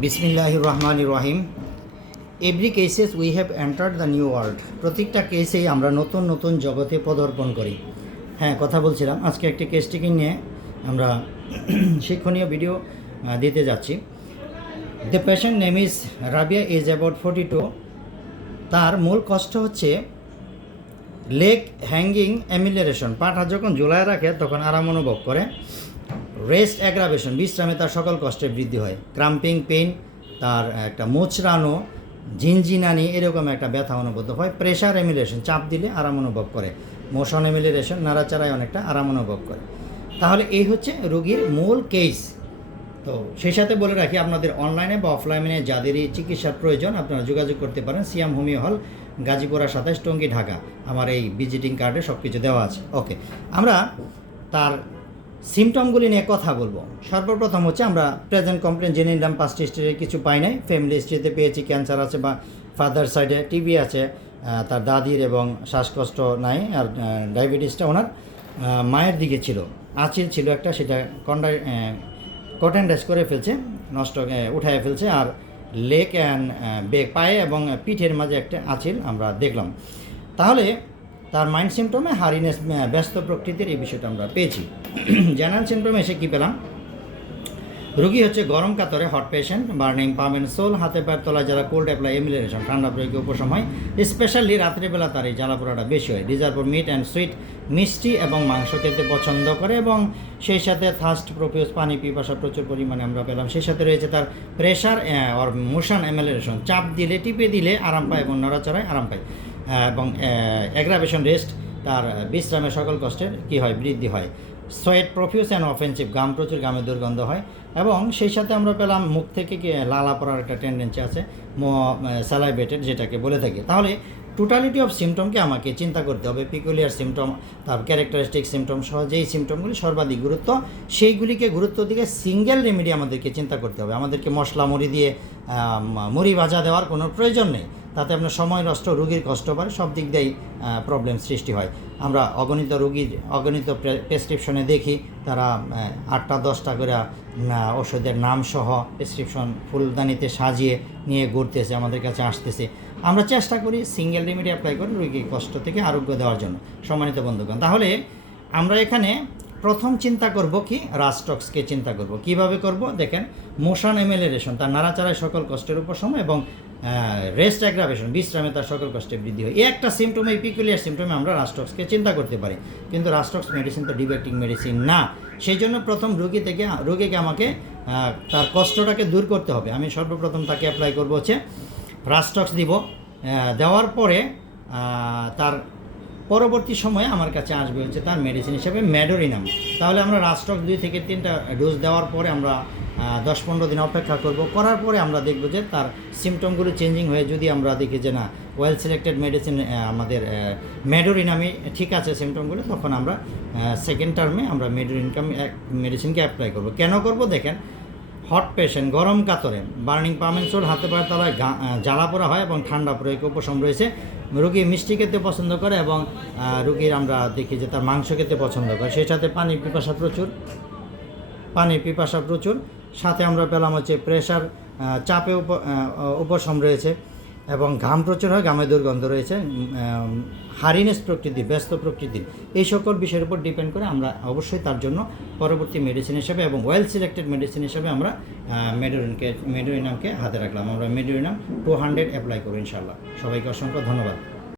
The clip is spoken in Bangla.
বিসমিল্লাহির রহমানির রহিম। Every cases we have entered the new world. প্রত্যেকটা কেসেই আমরা নতুন নতুন জগতে পদার্পণ করি। হ্যাঁ, কথা বলছিলাম, আজকে একটি কেসটিকে নিয়ে আমরা শিক্ষণীয় ভিডিও দিতে যাচ্ছি। The patient name is Rabia, is about 42। তার মূল কষ্ট হচ্ছে লেগ হ্যাঙ্গিং অ্যামিলারেশন। পাটা যখন ঝুলায় রাখে তখন আরাম অনুভব করে। রেস্ট অ্যাগ্রাভেশন, বিশ্রামে তার সকল কষ্টের বৃদ্ধি হয়। ক্রাম্পিং পেইন, তার একটা মোচড়ানো ঝিনঝিনানি এরকম একটা ব্যথা অনুভূত হয়। প্রেশার এমিলেশন, চাপ দিলে আরাম অনুভব করে। মোশন এমিলেশন, নাড়াচাড়ায় অনেকটা আরাম অনুভব করে। তাহলে এই হচ্ছে রোগীর মূল কেস। তো সেই সাথে বলে রাখি, আপনাদের অনলাইনে বা অফলাইনে যাদেরই চিকিৎসার প্রয়োজন আপনারা যোগাযোগ করতে পারেন। সিয়াম হোমিও হল, গাজীপুরা 27, টঙ্গী, ঢাকা। আমার এই ভিজিটিং কার্ডে সব কিছু দেওয়া আছে। ওকে, আমরা তার সিমটমগুলি নিয়ে কথা বলবো। সর্বপ্রথম হচ্ছে আমরা প্রেজেন্ট কমপ্লেন জেনে নিলাম। পাস্ট হিস্ট্রিতে কিছু পাই নাই। ফ্যামিলি হিস্ট্রিতে পেয়েছি ক্যান্সার আছে বা ফাদার সাইডে টিবি আছে, তার দাদির এবং শ্বাসকষ্ট নাই। আর ডায়াবেটিসটা ওনার মায়ের দিকে ছিল। আঁচিল ছিল একটা, সেটা কটন ড্যাশ করে ফেলছে, নষ্ট উঠায় ফেলছে। আর লেগ অ্যান্ড পায়ে এবং পিঠের মাঝে একটা আঁচিল আমরা দেখলাম। তাহলে তার মাইন্ড সিমটমে হারিনেস, ব্যস্ত প্রকৃতির, এই বিষয়টা আমরা পেয়েছি। জেনারেল সিমটমে এসে কী পেলাম? রোগী হচ্ছে গরম কাতরে, hot patient, burning palm and sole, হাতে পায়ের তলায় যারা কোল্ড অ্যাপ্লাই এমিলেশন, ঠান্ডা প্রয়োগে উপশম হয়। স্পেশালি রাত্রিবেলা তার এই জ্বালাপোড়াটা বেশি হয়। Desire for meat and sweet, মিষ্টি এবং মাংস খেতে পছন্দ করে। এবং সেই সাথে থার্স্ট, প্রফিউস, পানি পিপাসা প্রচুর পরিমাণে আমরা পেলাম। সেই সাথে রয়েছে তার প্রেশার অর মোশন এমিলেশন, চাপ দিলে, টিপে দিলে আরাম পায় এবং নড়াচড়ায় আরাম পায়। এবং অ্যাগ্রাভেশন, রেস্ট, তার বিশ্রামে সকল কষ্টের কী হয়, বৃদ্ধি হয়। সোয়েট প্রফিউস অ্যান্ড অফেন্সিভ, গাম প্রচুর, গামে দুর্গন্ধ হয়। এবং সেই সাথে আমরা পেলাম মুখ থেকে লালা পড়ার একটা টেন্ডেন্সি আছে, স্যালাইভেটেড যেটাকে বলে থাকি। তাহলে টোটালিটি অফ সিমটমকে আমাকে চিন্তা করতে হবে। পিকুলিয়ার সিমটম, তার ক্যারেক্টারিস্টিক সিমটম সহ যেই সিমটমগুলি সর্বাধিক গুরুত্ব, সেইগুলিকে গুরুত্ব দিকে সিঙ্গেল রেমেডি আমাদেরকে চিন্তা করতে হবে। আমাদেরকে মশলা মুড়ি দিয়ে মুড়ি ভাজা দেওয়ার কোনো প্রয়োজন নেই। তাতে আপনার সময় নষ্ট, রোগীর কষ্ট বাড়ে, সব দিক দিয়েই প্রবলেম সৃষ্টি হয়। আমরা অগণিত প্রেসক্রিপশনে দেখি তারা 8টা 10টা করে ওষুধের নামসহ প্রেসক্রিপশন ফুলদানিতে সাজিয়ে নিয়ে ঘুরতেছে, আমাদের কাছে আসতেছে। আমরা চেষ্টা করি সিঙ্গেল রেমেডি অ্যাপ্লাই করে রোগীর কষ্ট থেকে আরোগ্য দেওয়ার জন্য। সম্মানিত বন্ধুগণ, তাহলে আমরা এখানে প্রথম চিন্তা করব কি, রাস্টক্সকে চিন্তা করব। কিভাবে করব দেখেন, মোশন এমিলেশন, তার নাড়াচাড়ায় সকল কষ্টের উপশম এবং রেস্ট অ্যাগ্রাভেশন, বিশ্রামে তার সকল কষ্টে বৃদ্ধি হয়। এই একটা সিমটমে, এই পিকুলিয়ার সিমটমে আমরা রাস্টক্সকে চিন্তা করতে পারি। কিন্তু রাস্টক্স মেডিসিন তো ডিবেক্টিং মেডিসিন না। সেই জন্য প্রথম রোগীকে আমাকে তার কষ্টটাকে দূর করতে হবে। আমি সর্বপ্রথম তাকে অ্যাপ্লাই করবো হচ্ছে রাস্টক্স দিব। দেওয়ার পরে তার পরবর্তী সময়ে আমার কাছে আসবে হচ্ছে তার মেডিসিন হিসেবে ম্যাডোরিনাম। তাহলে আমরা রাস্টক্স 2 থেকে 3টা ডোজ দেওয়ার পরে আমরা 10-15 দিন অপেক্ষা করার পরে আমরা দেখব যে তার সিমটমগুলো চেঞ্জিং হয়ে, যদি আমরা দেখি যে না, ওয়েল সিলেক্টেড মেডিসিন আমাদের ম্যাডোরিনামে ঠিক আছে সিমটমগুলো, তখন আমরা সেকেন্ড টার্মে আমরা মেডিসিনকে অ্যাপ্লাই করব। কেন করব দেখেন, হট পেশেন্ট, গরম কাতরে, বার্নিং পাম অ্যান্ড সোল, হাতে পায়ের তলায় জ্বালা পোড়া হয় এবং ঠান্ডা প্রয়োগে উপশম রয়েছে। রোগী মিষ্টি খেতে পছন্দ করে এবং রোগীর আমরা দেখি যে তার মাংস খেতে পছন্দ করে। সেই সাথে পানির পিপাসা প্রচুর। সাথে আমরা পেলাম হচ্ছে প্রেশার, চাপে উপশম রয়েছে এবং ঘাম প্রচুর হয়, ঘামে দুর্গন্ধ রয়েছে। হারিনেস প্রকৃতির, ব্যস্ত প্রকৃতির, এই সকল বিষয়ের উপর ডিপেন্ড করে আমরা অবশ্যই তার জন্য পরবর্তী মেডিসিন হিসেবে এবং ওয়েল সিলেক্টেড মেডিসিন হিসেবে আমরা ম্যাডোরিনামকে হাতে রাখলাম। আমরা ম্যাডোরিনাম 200 অ্যাপ্লাই করব ইনশাআল্লাহ। সবাইকে অসংখ্য ধন্যবাদ।